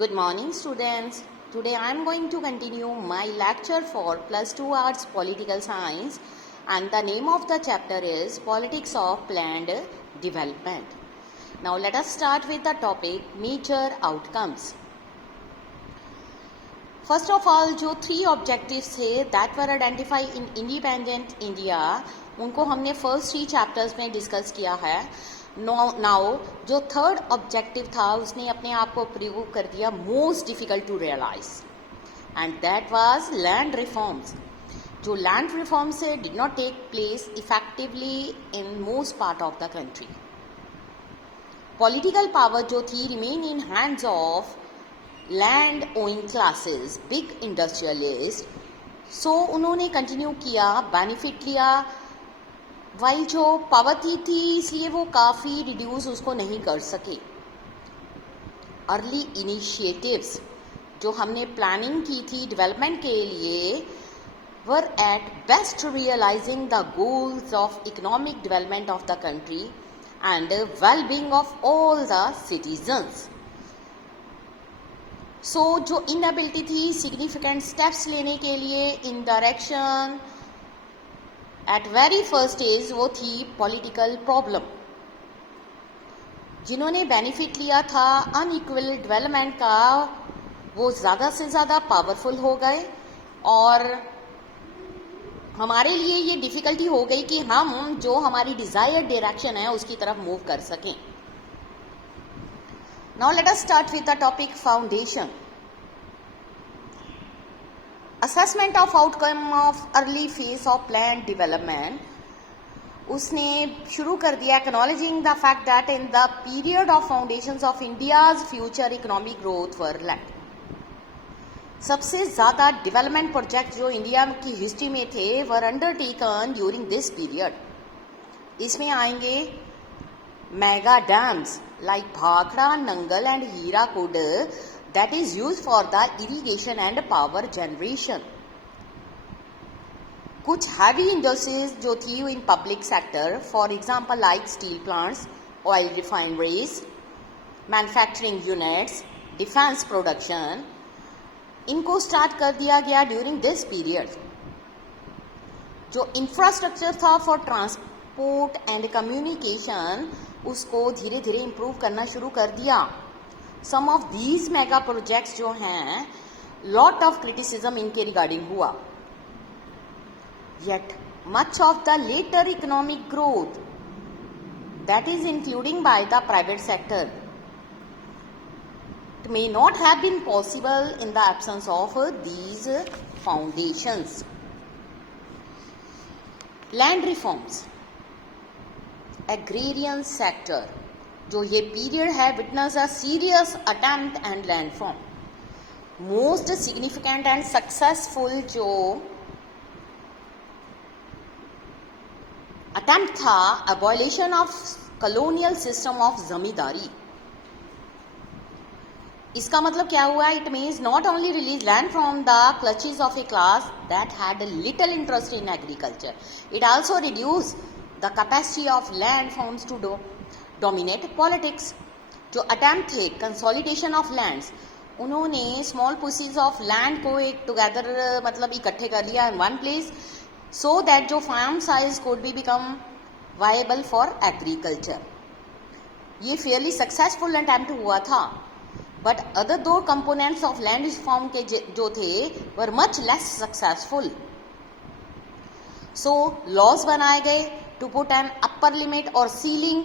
Good morning, students. Today I am going to continue my lecture for Plus 2 Arts Political Science, and the name of the chapter is Politics of Planned Development. Now let us start with the topic Major Outcomes. First of all, जो 3 objectives थे that were identified in independent India, उनको हमने first 3 chapters में discuss किया है. Now जो third objective था उसने अपने आप को प्रूव कर दिया most difficult to realise, and that was land reforms. जो लैंड रिफॉर्म्स से did not take place effectively in most part of the country. Political power जो थी remain in hands of land owning classes, big industrialist. So उन्होंने continue किया, benefit लिया, while जो poverty थी इसलिए वो काफ़ी रिड्यूस उसको नहीं कर सके. अर्ली इनिशिएटिव्स जो हमने प्लानिंग की थी डेवलपमेंट के लिए were at best realising the goals of economic development of the country and well being of all the citizens. So जो इनएबिलिटी थी सिग्निफिकेंट स्टेप्स लेने के लिए in direction at very first stage वो थी पॉलिटिकल प्रॉब्लम. जिन्होंने benefit लिया था अनइक्वल डेवलपमेंट का वो ज़्यादा से ज़्यादा पावरफुल हो गए, और हमारे लिए ये डिफ़िकल्टी हो गई कि हम जो हमारी डिज़ायर्ड डायरेक्शन है उसकी तरफ मूव कर सकें. Now let us start with the topic foundation. Assessment of outcome of early phase of plan development. उसने शुरू कर दिया acknowledging the fact that in the period of foundations of India's future economic growth were lack. सबसे ज़्यादा development project जो India की history में थे were undertaken during this period. इसमें आएंगे mega dams like Bhakra, Nangal and Hirakud that is used for the irrigation and power generation. कुछ heavy industries जो थी in public sector, for example like steel plants, oil refineries, manufacturing units, defense production, इनको start कर दिया गया during this period. जो infrastructure था for transport and communication उसको धीरे धीरे improve करना शुरू कर दिया. Some of these mega projects जो हैं lot of criticism इनके regarding हुआ. Yet much of the later economic growth that is including by the private sector it may not have been possible in the absence of these foundations. Land reforms, agrarian sector जो ये period है witness a serious attempt and land form. Most significant and successful जो attempt था abolition of colonial system of zamindari. इसका मतलब क्या हुआ? It means not only release land from the clutches of a class that had little interest in agriculture. It also reduce the capacity of land forms to dominate politics. जो attempt थे consolidation of lands, उन्होंने small pieces of land को एक together मतलब इकट्ठे कर लिया in one place so that जो farm size could be become viable for agriculture. ये फेयरली सक्सेसफुल अटेम्प्ट हुआ था, बट अदर दो कंपोनेंट्स ऑफ लैंड रिफॉर्म के जो थे were much less successful. So laws बनाए गए to put an upper limit और ceiling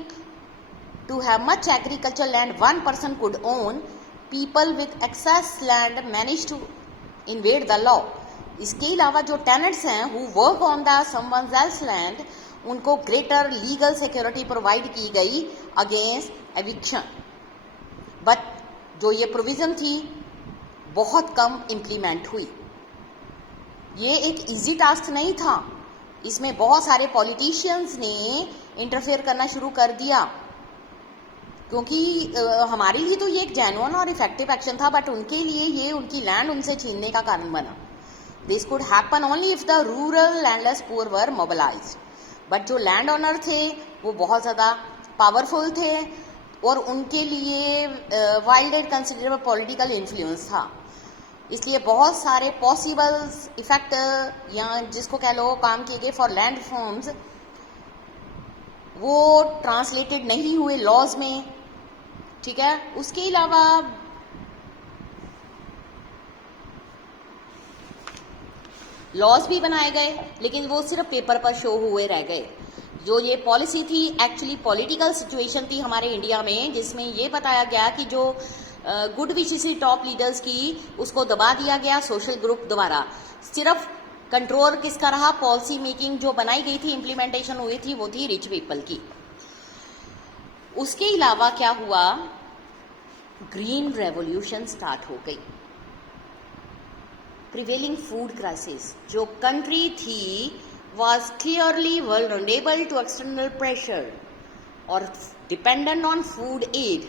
to have much agricultural land one person could own. People with excess land managed to invade the law. इसके अलावा जो tenants हैं who work on the someone else land, उनको greater legal security provide की गई against eviction. But जो ये provision थी बहुत कम implement हुई. ये एक easy task नहीं था. इसमें बहुत सारे politicians ने interfere करना शुरू कर दिया, क्योंकि हमारे लिए तो ये एक जेन्युइन और इफेक्टिव एक्शन था, बट उनके लिए ये उनकी लैंड उनसे छीनने का कारण बना. This could happen only if the rural landless poor were mobilised. But जो लैंड ओनर थे वो बहुत ज़्यादा पावरफुल थे, और उनके लिए वाइल्ड कंसिडरेबल पॉलिटिकल इन्फ्लुएंस था। इसलिए बहुत सारे पॉसिबल इफेक्ट या जिसको कह लो काम किए गए फॉर लैंड रिफॉर्म्स, वो ट्रांसलेटेड नहीं हुए लॉज में, ठीक है। उसके अलावा लॉज भी बनाए गए, लेकिन वो सिर्फ पेपर पर शो हुए रह गए। जो ये पॉलिसी थी एक्चुअली पॉलिटिकल सिचुएशन थी हमारे इंडिया में, जिसमें ये बताया गया कि जो गुड विशेस टॉप लीडर्स की उसको दबा दिया गया सोशल ग्रुप द्वारा। सिर्फ कंट्रोल किसका रहा? पॉलिसी मेकिंग जो बनाई गई थी, इम्प्लीमेंटेशन हुई थी, वो थी रिच पीपल की। उसके अलावा क्या हुआ? ग्रीन रेवोल्यूशन स्टार्ट हो गई। प्रिवेलिंग फूड क्राइसिस, जो कंट्री थी was clearly vulnerable to external pressure or dependent on food aid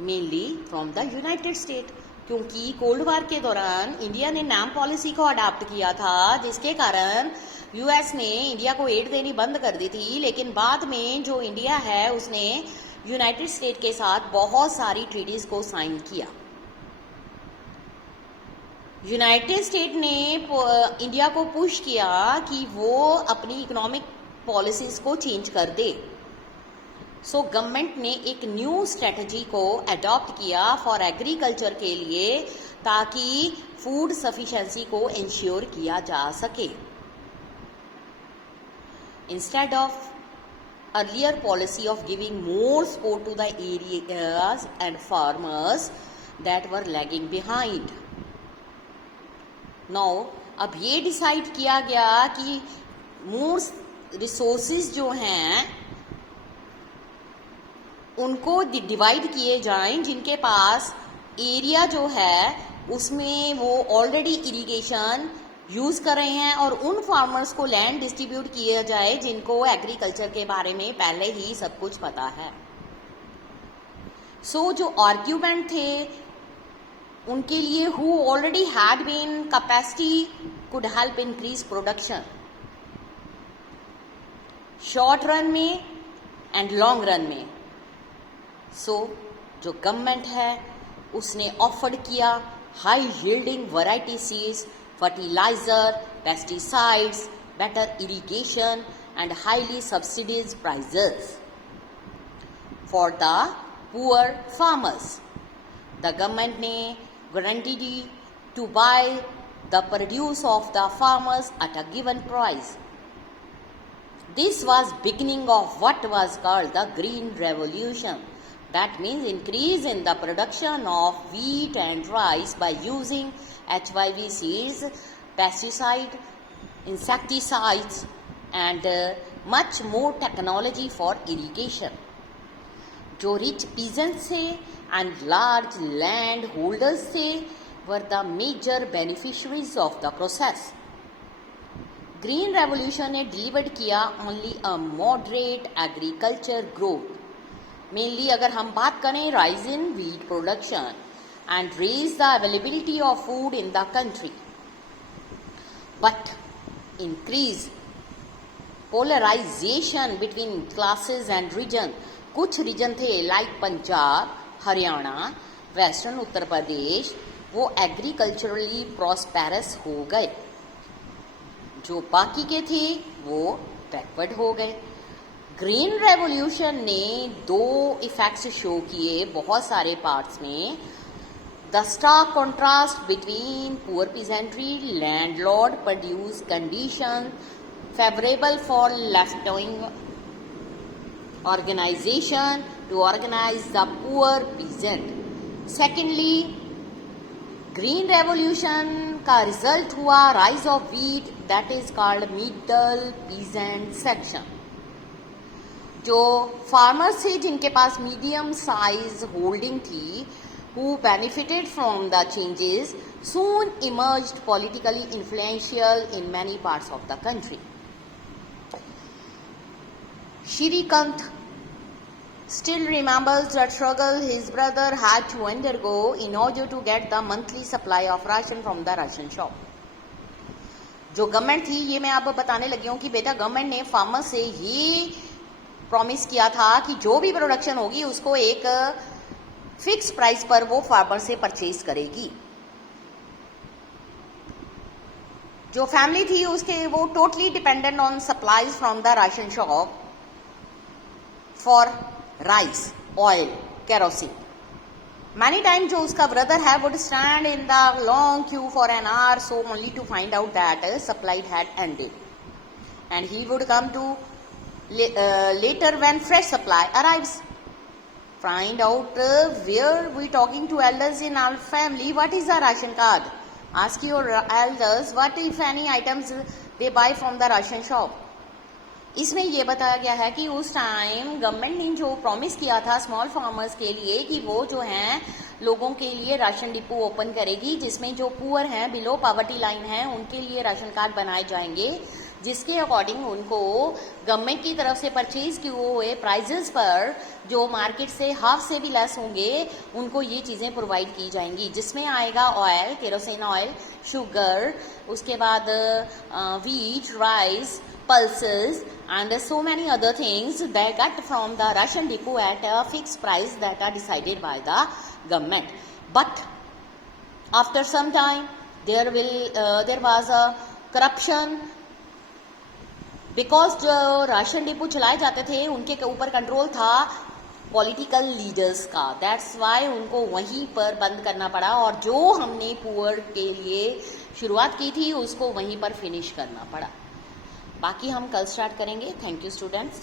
mainly from the United States, क्योंकि कोल्ड वार के दौरान इंडिया ने नाम पॉलिसी को अडॉप्ट किया था, जिसके कारण यूएस ने इंडिया को एड देनी बंद कर दी थी। लेकिन बाद में जो इंडिया है उसने यूनाइटेड स्टेट के साथ बहुत सारी ट्रीटीज को साइन किया। यूनाइटेड स्टेट ने इंडिया को पुश किया कि वो अपनी इकोनॉमिक पॉलिसीज को चेंज कर दे। सो गवर्नमेंट ने एक न्यू स्ट्रेटजी को अडॉप्ट किया फॉर एग्रीकल्चर के लिए, ताकि फूड सफिशिएंसी को इंश्योर किया जा सके। Instead of earlier policy of giving more support to the areas and farmers that were lagging behind. Now अब ये डिसाइड किया गया कि मोर रिसोर्सेज जो हैं उनको डिवाइड किए जाएं, जिनके पास एरिया जो है उसमें वो ऑलरेडी इरिगेशन यूज कर रहे हैं, और उन फार्मर्स को लैंड डिस्ट्रीब्यूट किया जाए जिनको एग्रीकल्चर के बारे में पहले ही सब कुछ पता है। सो जो आर्ग्यूमेंट थे उनके लिए who already had been capacity could help increase production short run में and long run में। so जो गवर्नमेंट है उसने ऑफर्ड किया high yielding variety seeds, fertilizer, pesticides, better irrigation and highly subsidized prices for the poor farmers। the government ने guaranteed to buy the produce of the farmers at a given price। This was beginning of what was called the Green Revolution, that means increase in the production of wheat and rice by using HYV seeds, pesticide, insecticides and much more technology for irrigation। जो rich peasants थे and large land holders थे were the major beneficiaries of the process. Green revolution ने delivered किया only a moderate agriculture growth. Mainly अगर हम बात करें rise in wheat production and raise the availability of food in the country, but increase polarization between classes and region. कुछ region थे like Punjab, Haryana, western Uttar Pradesh, वो agriculturally prosperous हो गए, जो बाकी के थे वो बैकवर्ड हो गए। ग्रीन रेवोल्यूशन ने दो इफेक्ट्स शो किए बहुत सारे पार्ट्स में। The stark contrast between poor peasantry landlord produce condition favourable for left wing organization to organize the poor peasant। Secondly, green revolution का रिजल्ट हुआ rise of wheat, that is called middle peasant section। जो farmers थे जिनके पास medium size holding थी, who benefited from the changes, soon emerged politically influential in many parts of the country। Shrikant still remembers the struggle his brother had to undergo in order to get the monthly supply of ration from the ration shop। जो government थी, ये मैं आपको बताने लगी हूँ कि बेटा गवर्नमेंट ने फार्मर से ये प्रॉमिस किया था कि जो भी प्रोडक्शन होगी उसको एक फिक्स प्राइस पर वो फार्मर से परचेज करेगी। जो फैमिली थी उसके वो totally dependent on supplies from the ration shop for rice, oil, kerosene. Many time जो उसका ब्रदर है would stand in the long queue for an hour so only to find out that supply had ended, and he would come to later when fresh supply arrives. Find out where we talking to elders in our family. What is the ration card? Ask your elders what if any items they buy from the ration shop. इसमें ये बताया गया है कि उस time government ने जो promise किया था स्मॉल फार्मर्स के लिए कि वो जो हैं लोगों के लिए राशन डिपो ओपन करेगी, जिसमें जो पुअर हैं, बिलो पॉवर्टी लाइन है, उनके लिए राशन कार्ड बनाए जाएंगे, जिसके अकॉर्डिंग उनको गवर्नमेंट की तरफ से परचेज किए हुए प्राइजेस पर जो मार्केट से हाफ से भी लेस होंगे उनको ये चीज़ें प्रोवाइड की जाएंगी, जिसमें आएगा ऑयल, केरोसिन ऑयल, शुगर, उसके बाद wheat, rice, pulses and so many other things they got from the ration depot at a fixed price that are decided by the government. But after some time there was a corruption because जो ration depot चलाए जाते थे उनके ऊपर control था political leaders का। That's why उनको वहीं पर बंद करना पड़ा और जो हमने पुअर के लिए शुरुआत की थी उसको वहीं पर फिनिश करना पड़ा। बाकी हम कल स्टार्ट करेंगे। Thank you students.